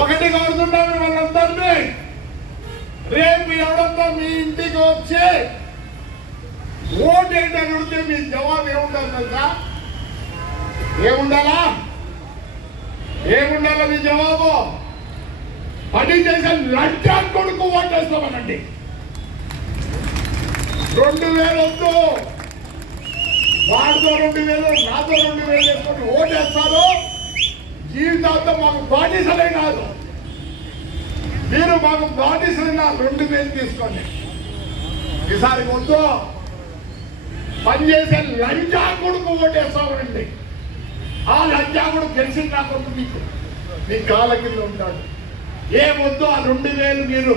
ఒకటి కోరుతున్నాను వాళ్ళందరినీ, రేపు ఎవడంతా మీ ఇంటికి వచ్చి ఓటేటని ఉంటే మీ జవాబు ఏముండాలి తెలుసా? ఏముండాలా మీ జవాబు? పని చేసే లంచా కొడుకు ఓటేస్తామనండి. 2000 వద్దు, వాడితో 2000 నాతో 2000 వేసుకొని ఓటేస్తారు. జీవితాంతం మాకు బానిసలే కాదు, మీరు మాకు బానిసలైనా 2000 తీసుకోండి. ఈసారి వద్దు, పనిచేసే లంచా కొడుకు ఓటేస్తామనండి. ఆ లంచా కొడుకు గెలిచిన నా కొడుకు మీకు మీ కాళ్ళ కింద ఉంటాడు. ఏమొద్దు ఆ 2000 మీరు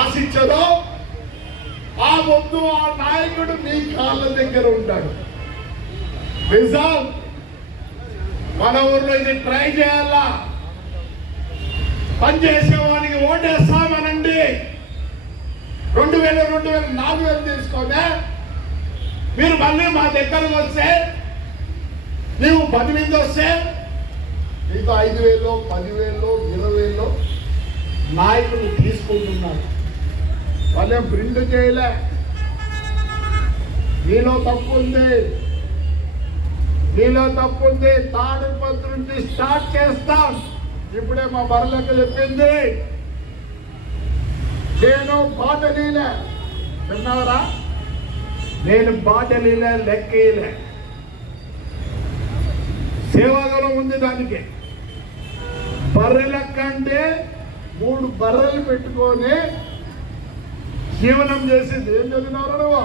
ఆశించదో ఆ వద్దు, ఆ నాయకుడు మీ కాళ్ళ దగ్గర ఉంటాడు. నిజం, మన ఊర్లో ఇది ట్రై చేయాలా. పనిచేసేవాడికి ఓటేస్తామనండి. 2000 4000 తీసుకొని మీరు మళ్ళీ మా దగ్గరకు వస్తే, నీవు 10 మంది వస్తే నీకు 5000 10,000 20,000 నాయకులు తీసుకుంటున్నారు. వాళ్ళే ప్రింట్ చేయలే. నీలో తప్పు ఉంది. తాడిపత్రి నుంచి స్టార్ట్ చేస్తాం. ఇప్పుడే మా బర్లెక్క చెప్పింది, నేను బాటలీలే విన్నావరా, నేను బాటలీలే లెక్కలే. సేవాగలం ఉంది దానికి. బర్రెల కంటే 3 బర్రెలు పెట్టుకొని జీవనం చేసింది. ఏం చదివినావు నువ్వు?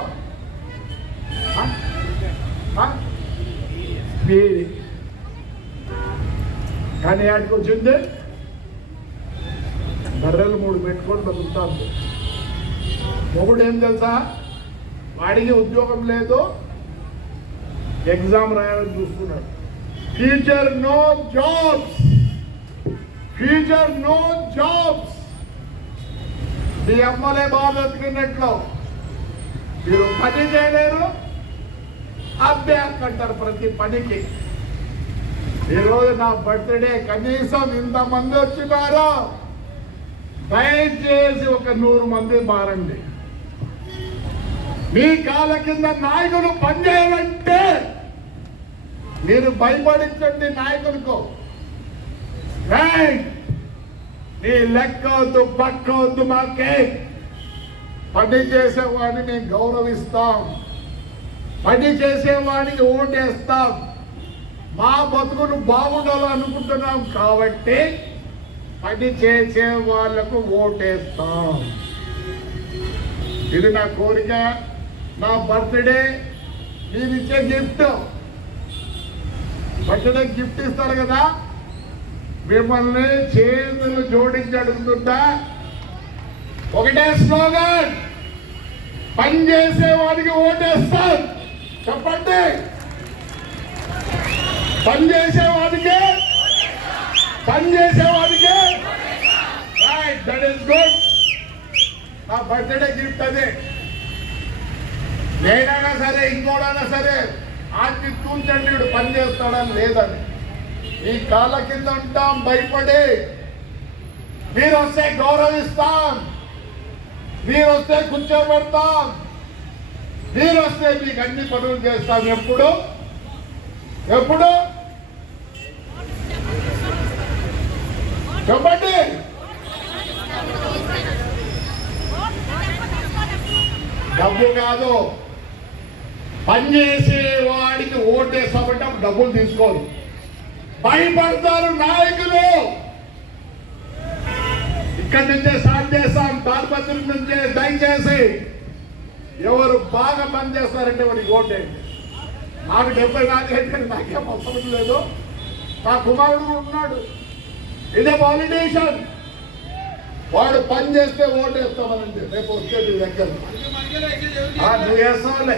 కానీ ఆడికి వచ్చింది బర్రెలు 3 పెట్టుకొని బతుకుతాను. మొగుడు ఏం తెలుసా, వాడికి ఉద్యోగం లేదు, ఎగ్జామ్ రాయాలని చూస్తున్నాడు. Future no jobs. మీ అమ్మలే బాగా బతికినట్లు మీరు పని చేయలేరు, అభ్యాసం అంటారు ప్రతి పనికి. ఈరోజు నా బర్త్డే, కనీసం ఇంతమంది వచ్చినారో, దయచేసి ఒక 100 మంది మారండి. మీ కాళ్ళ కింద నాయకులు పనిచేయాలంటే మీరు భయపడించండి నాయకులకు. నీ లెక్కవద్దు పక్కవద్దు, మాకే పని చేసేవాడిని మేము గౌరవిస్తాం, పని చేసేవాడికి ఓటేస్తాం. మా బతుకులు బాగుండాలనుకుంటున్నాం కాబట్టి పని చేసే వాళ్లకు ఓటేస్తాం. ఇది నా కోరిక, నా బర్త్డే. మీరు ఇచ్చే గిఫ్ట్, బర్త్డే గిఫ్ట్ ఇస్తారు కదా, మిమ్మల్ని చేతులు జోడించి అడుగుతుంటా. ఒకటే స్లోగన్, పని చేసేవాడికి ఓటేస్తాం. చెప్పండి, పని చేసేవాడికి. Right, that is good. నా బర్త్డే గిఫ్ట్ అదే. నేనైనా సరే ఇంకోడైనా సరే ఆర్టి తూచండి, వీడు పని చేస్తాడని లేదని. ఈ కాళ్ళ కింద ఉంటాం భయపడి. మీరు వస్తే గౌరవిస్తాం, మీరు వస్తే కూర్చోబెడతాం, మీరు వస్తే మీకు అన్ని పనులు చేస్తాం. ఎప్పుడు చెప్పండి. డబ్బు కాదు, పనిచేసే వాడికి ఓటేస్తామంటే డబ్బులు తీసుకోరు. భయపడతారు నాయకులు. ఇక్కడి నుంచే స్టార్ట్ చేస్తాం, తాడిపత్రి నుంచే. దయచేసి ఎవరు బాగా పని చేస్తారంటే వాడికి ఓటేయండి. నాకు 70 నాకైతే నాకేం అవసరం లేదు. నా కుమారుడు కూడా ఉన్నాడు, ఇదే పాలిటీషియన్. వాడు పని చేస్తే ఓటేస్తామనండి. రేపు వస్తే నీ దగ్గర నువ్వు వేస్తావులే.